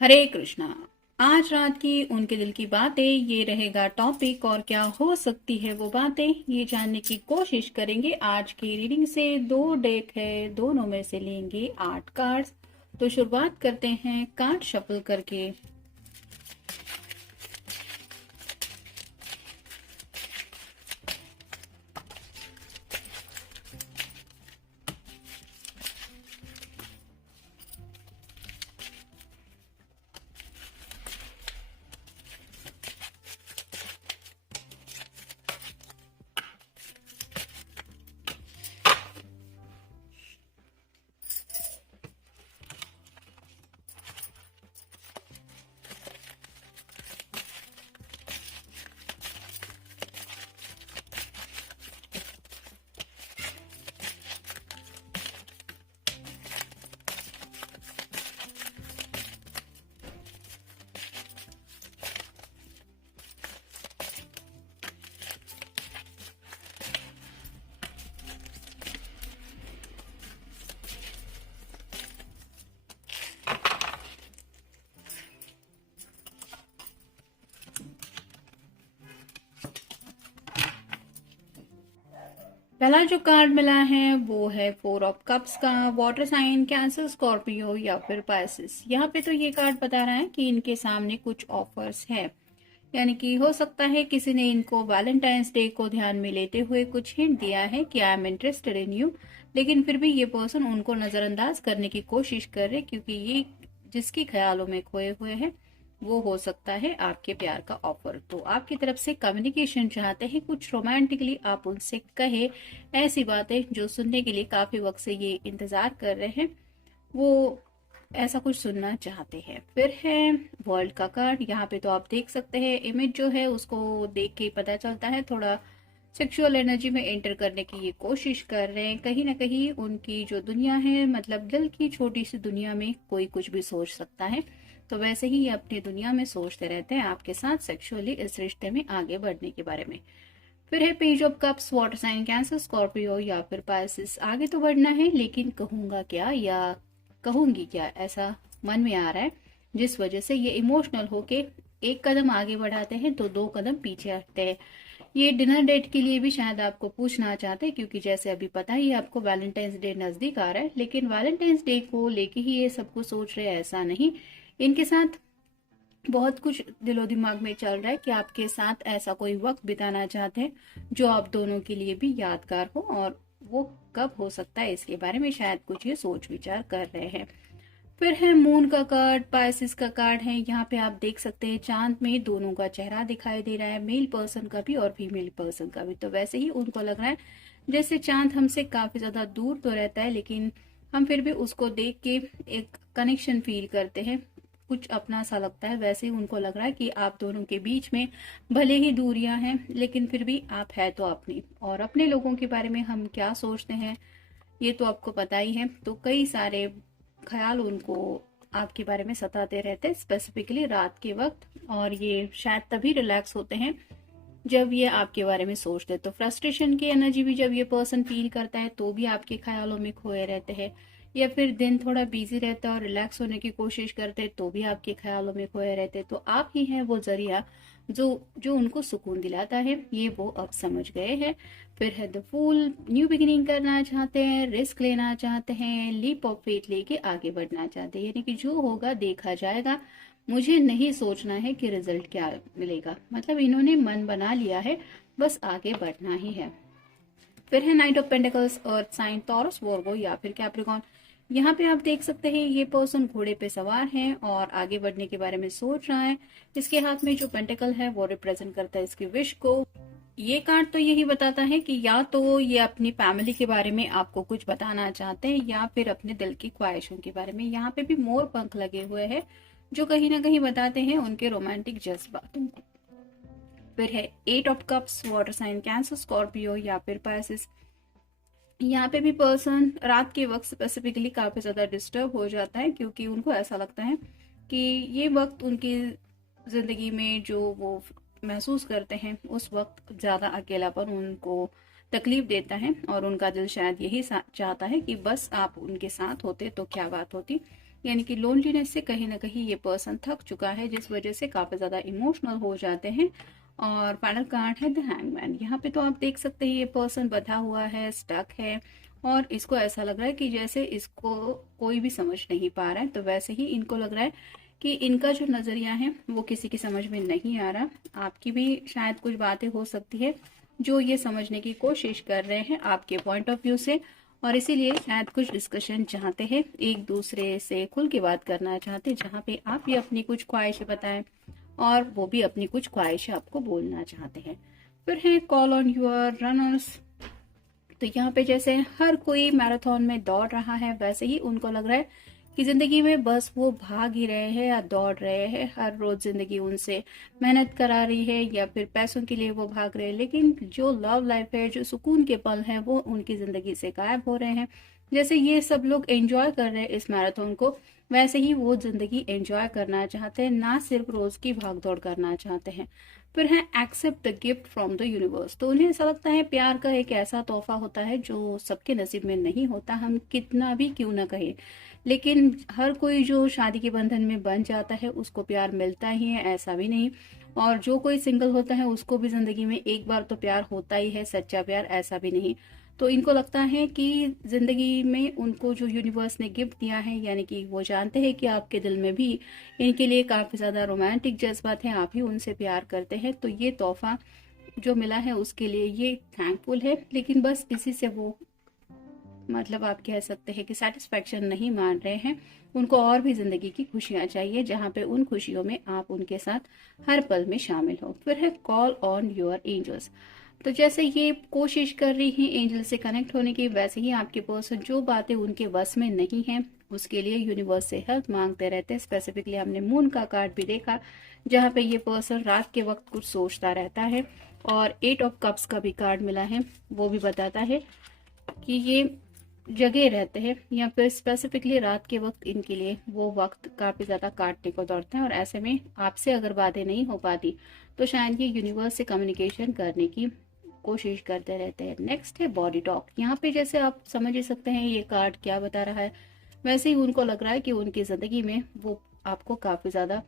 हरे कृष्णा। आज रात की उनके दिल की बातें ये रहेगा टॉपिक, और क्या हो सकती है वो बातें ये जानने की कोशिश करेंगे। आज की रीडिंग से 2 डेक है, दोनों में से लेंगे 8 कार्ड्स। तो शुरुआत करते हैं कार्ड शफल करके। पहला जो कार्ड मिला है वो है 4 ऑफ कप्स का। वाटर साइन, कैंसर, स्कॉर्पियो या फिर पाइसिस। यहाँ पे तो ये कार्ड बता रहा है कि इनके सामने कुछ ऑफर्स है, यानी कि हो सकता है किसी ने इनको वैलेंटाइंस डे को ध्यान में लेते हुए कुछ हिंट दिया है कि I am interested in you, लेकिन फिर भी ये पर्सन उनको नजरअंदाज करने की कोशिश कर रहे, क्योंकि ये जिसके ख्यालों में खोए हुए हैं वो हो सकता है आपके प्यार का ऑफर। तो आपकी तरफ से कम्युनिकेशन चाहते हैं, कुछ रोमांटिकली आप उनसे कहे ऐसी बातें जो सुनने के लिए काफी वक्त से ये इंतजार कर रहे हैं, वो ऐसा कुछ सुनना चाहते हैं। फिर है वर्ल्ड का कार्ड। यहाँ पे तो आप देख सकते हैं इमेज जो है उसको देख के पता चलता है थोड़ा सेक्सुअल एनर्जी में एंटर करने की ये कोशिश कर रहे हैं। कहीं ना कहीं उनकी जो दुनिया है, मतलब दिल की छोटी सी दुनिया में कोई कुछ भी सोच सकता है, तो वैसे ही ये अपनी दुनिया में सोचते रहते हैं आपके साथ सेक्सुअली इस रिश्ते में आगे बढ़ने के बारे में। फिर है पेज of cups, water sign, cancer, Scorpio या फिर पाइसिस। आगे तो बढ़ना है लेकिन कहूंगा क्या या कहूंगी क्या, ऐसा मन में आ रहा है, जिस वजह से ये इमोशनल होके एक कदम आगे बढ़ाते हैं तो 2 कदम पीछे हटते हैं। ये डिनर डेट के लिए भी शायद आपको पूछना चाहते हैं, क्योंकि जैसे अभी पता ही आपको वैलेंटाइंस डे नजदीक आ रहा है, लेकिन वैलेंटाइंस डे को लेके ही ये सब कुछ सोच रहे हैं ऐसा नहीं। इनके साथ बहुत कुछ दिलो दिमाग में चल रहा है कि आपके साथ ऐसा कोई वक्त बिताना चाहते हैं जो आप दोनों के लिए भी यादगार हो, और वो कब हो सकता है इसके बारे में शायद कुछ ये सोच विचार कर रहे हैं। फिर है मून का कार्ड, पाइसिस का कार्ड है। यहाँ पे आप देख सकते हैं चांद में दोनों का चेहरा दिखाई दे रहा है, मेल पर्सन का भी और फीमेल पर्सन का भी। तो वैसे ही उनको लग रहा है जैसे चांद हमसे काफी ज्यादा दूर तो रहता है, लेकिन हम फिर भी उसको देख के एक कनेक्शन फील करते हैं, कुछ अपना सा लगता है। वैसे ही उनको लग रहा है कि आप दोनों के बीच में भले ही दूरियां हैं, लेकिन फिर भी आप है तो अपनी। और अपने लोगों के बारे में हम क्या सोचते हैं ये तो आपको पता ही है। तो कई सारे ख्याल उनको आपके बारे में सताते रहते हैं, स्पेसिफिकली रात के वक्त, और ये शायद तभी रिलैक्स होते हैं जब ये आपके बारे में सोचते हैं। तो फ्रस्ट्रेशन की एनर्जी भी जब ये पर्सन फील करता है तो भी आपके ख्यालों में खोए रहते हैं, या फिर दिन थोड़ा बिजी रहता है और रिलैक्स होने की कोशिश करते हैं तो भी आपके ख्यालों में खोए रहते हैं। तो आप ही हैं वो जरिया जो जो उनको सुकून दिलाता है, ये वो अब समझ गए हैं। फिर है द फूल, न्यू बिगिनिंग करना चाहते हैं, रिस्क लेना चाहते हैं, लीप ऑफ फेथ लेके आगे बढ़ना चाहते हैं, यानी कि जो होगा देखा जाएगा, मुझे नहीं सोचना है कि रिजल्ट क्या मिलेगा। मतलब इन्होंने मन बना लिया है, बस आगे बढ़ना ही है। फिर है knight of pentacles, earth sign, Taurus, Virgo या फिर कैप्रिकॉन। यहाँ पे आप देख सकते हैं ये पर्सन घोड़े पे सवार है और आगे बढ़ने के बारे में सोच रहा है। इसके हाथ में जो पेंटिकल है वो रिप्रेजेंट करता है इसकी विश को, ये कार्ड तो यही बताता है कि या तो ये अपनी फैमिली के बारे में आपको कुछ बताना चाहते हैं या फिर अपने दिल की ख्वाहिशों के बारे में। यहाँ पे भी मोर पंख लगे हुए हैं जो कहीं ना कहीं बताते हैं उनके रोमांटिक जज्बातों को। फिर है 8 of cups, water sign cancer, Scorpio या फिर पाइसेस। यहाँ पे भी पर्सन रात के वक्त स्पेसिफिकली काफी ज्यादा डिस्टर्ब हो जाता है क्योंकि उनको ऐसा लगता है कि ये वक्त उनकी जिंदगी में जो वो महसूस करते हैं उस वक्त ज्यादा अकेलापन उनको तकलीफ देता है और उनका दिल शायद यही चाहता है कि बस आप उनके साथ होते तो क्या बात होती। यानी कि लोनलीनेस से कहीं ना कहीं ये पर्सन थक चुका है जिस वजह से काफी ज्यादा इमोशनल हो जाते हैं। और फाइनल कार्ड है द हैंगमैन। यहाँ पे तो आप देख सकते हैं ये पर्सन बंधा हुआ है, स्टक है और इसको ऐसा लग रहा है कि जैसे इसको कोई भी समझ नहीं पा रहा है। तो वैसे ही इनको लग रहा है कि इनका जो नजरिया है वो किसी की समझ में नहीं आ रहा। आपकी भी शायद कुछ बातें हो सकती है जो ये समझने की कोशिश कर रहे हैं आपके पॉइंट ऑफ व्यू से, और इसीलिए शायद कुछ डिस्कशन चाहते हैं, एक दूसरे से खुल के बात करना चाहते हैं जहाँ पे आप भी अपनी कुछ ख्वाहिशें बताएं और वो भी अपनी कुछ ख्वाहिशें आपको बोलना चाहते हैं। फिर है कॉल ऑन योर रनर्स। तो यहाँ पे जैसे हर कोई मैराथन में दौड़ रहा है वैसे ही उनको लग रहा है कि जिंदगी में बस वो भाग ही रहे हैं या दौड़ रहे हैं। हर रोज जिंदगी उनसे मेहनत करा रही है या फिर पैसों के लिए वो भाग रहे हैं, लेकिन जो लव लाइफ है, जो सुकून के पल है वो उनकी जिंदगी से गायब हो रहे हैं। जैसे ये सब लोग एंजॉय कर रहे हैं इस मैराथन को, वैसे ही वो जिंदगी एंजॉय करना चाहते हैं, ना सिर्फ रोज की भागदौड़ करना चाहते हैं। फिर है accept the gift from the universe. तो उन्हें ऐसा लगता है प्यार का एक ऐसा तोहफा होता है जो सबके नसीब में नहीं होता, हम कितना भी क्यों ना कहें। लेकिन हर कोई जो शादी के बंधन में बन जाता है उसको प्यार मिलता ही है, ऐसा भी नहीं। और जो कोई सिंगल होता है उसको भी जिंदगी में एक बार तो प्यार होता ही है, सच्चा प्यार, ऐसा भी नहीं। तो इनको लगता है कि जिंदगी में उनको जो यूनिवर्स ने गिफ्ट दिया है, यानी कि वो जानते हैं कि आपके दिल में भी इनके लिए काफी ज्यादा रोमांटिक जज्बात हैं, आप ही उनसे प्यार करते हैं, तो ये तोहफा जो मिला है उसके लिए ये थैंकफुल है। लेकिन बस इसी से वो मतलब आप कह सकते हैं कि सेटिस्फेक्शन नहीं मान रहे हैं, उनको और भी जिंदगी की खुशियां चाहिए जहां पे उन खुशियों में आप उनके साथ हर पल में शामिल हो। फिर है कॉल ऑन योर एंजल्स। तो जैसे ये कोशिश कर रही है एंजल से कनेक्ट होने की, वैसे ही आपके पर्सन जो बातें उनके बस में नहीं है उसके लिए यूनिवर्स से हेल्प मांगते रहते हैं। स्पेसिफिकली हमने मून का कार्ड भी देखा जहाँ पे ये पर्सन रात के वक्त कुछ सोचता रहता है, और 8 ऑफ कप्स का भी कार्ड मिला है, वो भी बताता है कि ये जगह रहते हैं या फिर स्पेसिफिकली रात के वक्त इनके लिए वो वक्त काफी ज्यादा काटने को दौड़ता है। और ऐसे में आपसे अगर बातें नहीं हो पाती तो शायद ये यूनिवर्स से कम्युनिकेशन करने की कोशिश करते रहते हैं। नेक्स्ट है बॉडी टॉक। यहाँ पे जैसे आप समझ ही सकते हैं ये कार्ड क्या बता रहा है, वैसे ही उनको लग रहा है कि उनकी जिंदगी में वो आपको काफी ज्यादा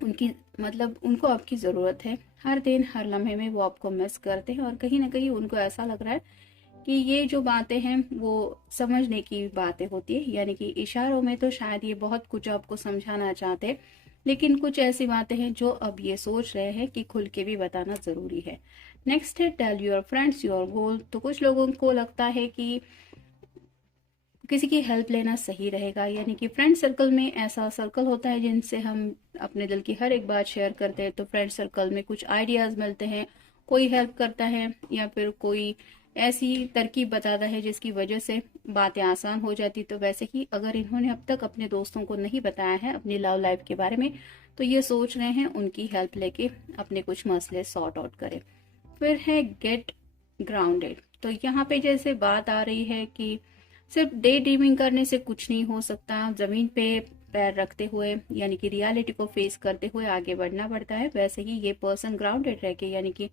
उनकी मतलब उनको आपकी जरूरत है। हर दिन हर लम्हे में वो आपको मिस करते हैं और कहीं ना कहीं उनको ऐसा लग रहा है कि ये जो बातें हैं वो समझने की बातें होती है, यानी कि इशारों में तो शायद ये बहुत कुछ आपको समझाना चाहते हैं, लेकिन कुछ ऐसी बातें हैं जो अब ये सोच रहे हैं कि खुल के भी बताना जरूरी है। नेक्स्ट है tell your friends your goal. तो कुछ लोगों को लगता है कि किसी की हेल्प लेना सही रहेगा, यानी कि फ्रेंड सर्कल में ऐसा सर्कल होता है जिनसे हम अपने दिल की हर एक बात शेयर करते हैं। तो फ्रेंड सर्कल में कुछ आइडियाज मिलते हैं, कोई हेल्प करता है या फिर कोई ऐसी तरकीब बताता है जिसकी वजह से बातें आसान हो जाती। तो वैसे ही अगर इन्होंने अब तक अपने दोस्तों को नहीं बताया है अपनी लव लाइफ के बारे में तो ये सोच रहे हैं उनकी हेल्प लेके अपने कुछ मसले सॉर्ट आउट करें। फिर है गेट ग्राउंडेड। तो यहाँ पे जैसे बात आ रही है कि सिर्फ डे ड्रीमिंग करने से कुछ नहीं हो सकता, जमीन पे पैर रखते हुए यानी कि रियलिटी को फेस करते हुए आगे बढ़ना पड़ता है। वैसे ही ये पर्सन ग्राउंडेड रह के, यानी कि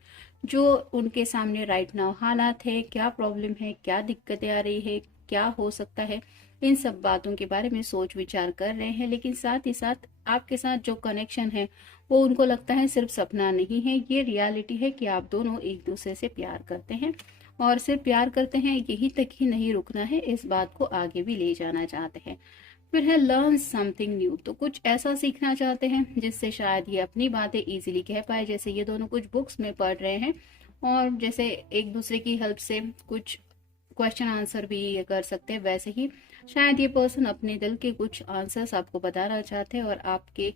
जो उनके सामने राइट नाउ हालात है, क्या प्रॉब्लम है, क्या दिक्कतें आ रही है, क्या हो सकता है, इन सब बातों के बारे में सोच विचार कर रहे हैं। लेकिन साथ ही साथ आपके साथ जो कनेक्शन है वो उनको लगता है सिर्फ सपना नहीं है, ये रियलिटी है कि आप दोनों एक दूसरे से प्यार करते हैं और सिर्फ प्यार करते हैं यही तक ही नहीं रुकना है, इस बात को आगे भी ले जाना चाहते हैं। फिर है लर्न समथिंग न्यू। तो कुछ ऐसा सीखना चाहते हैं जिससे शायद ये अपनी बातें इजीली कह पाए। जैसे ये दोनों कुछ बुक्स में पढ़ रहे हैं और जैसे एक दूसरे की हेल्प से कुछ क्वेश्चन आंसर भी ये कर सकते हैं, वैसे ही शायद ये पर्सन अपने दिल के कुछ आंसर्स आपको बताना चाहते हैं और आपके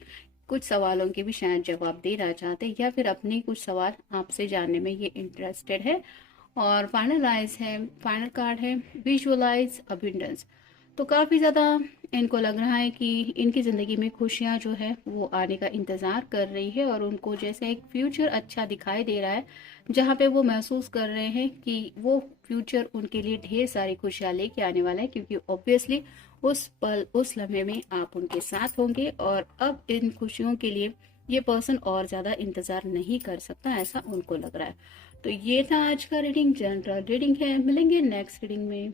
कुछ सवालों के भी शायद जवाब देना चाहते हैं, या फिर अपने कुछ सवाल आपसे जानने में ये इंटरेस्टेड है। और फाइनलाइज है, फाइनल कार्ड है विजुअलाइज अबिंडेंस। तो काफ़ी ज़्यादा इनको लग रहा है कि इनकी ज़िंदगी में खुशियाँ जो है वो आने का इंतज़ार कर रही है, और उनको जैसे एक फ्यूचर अच्छा दिखाई दे रहा है, जहाँ पे वो महसूस कर रहे हैं कि वो फ्यूचर उनके लिए ढेर सारी खुशियाँ लेके आने वाला है, क्योंकि ऑब्वियसली उस पल उस लम्हे में आप उनके साथ होंगे, और अब इन खुशियों के लिए ये पर्सन और ज़्यादा इंतज़ार नहीं कर सकता, ऐसा उनको लग रहा है। तो ये था आज का रीडिंग, जनरल रीडिंग है। मिलेंगे नेक्स्ट रीडिंग में।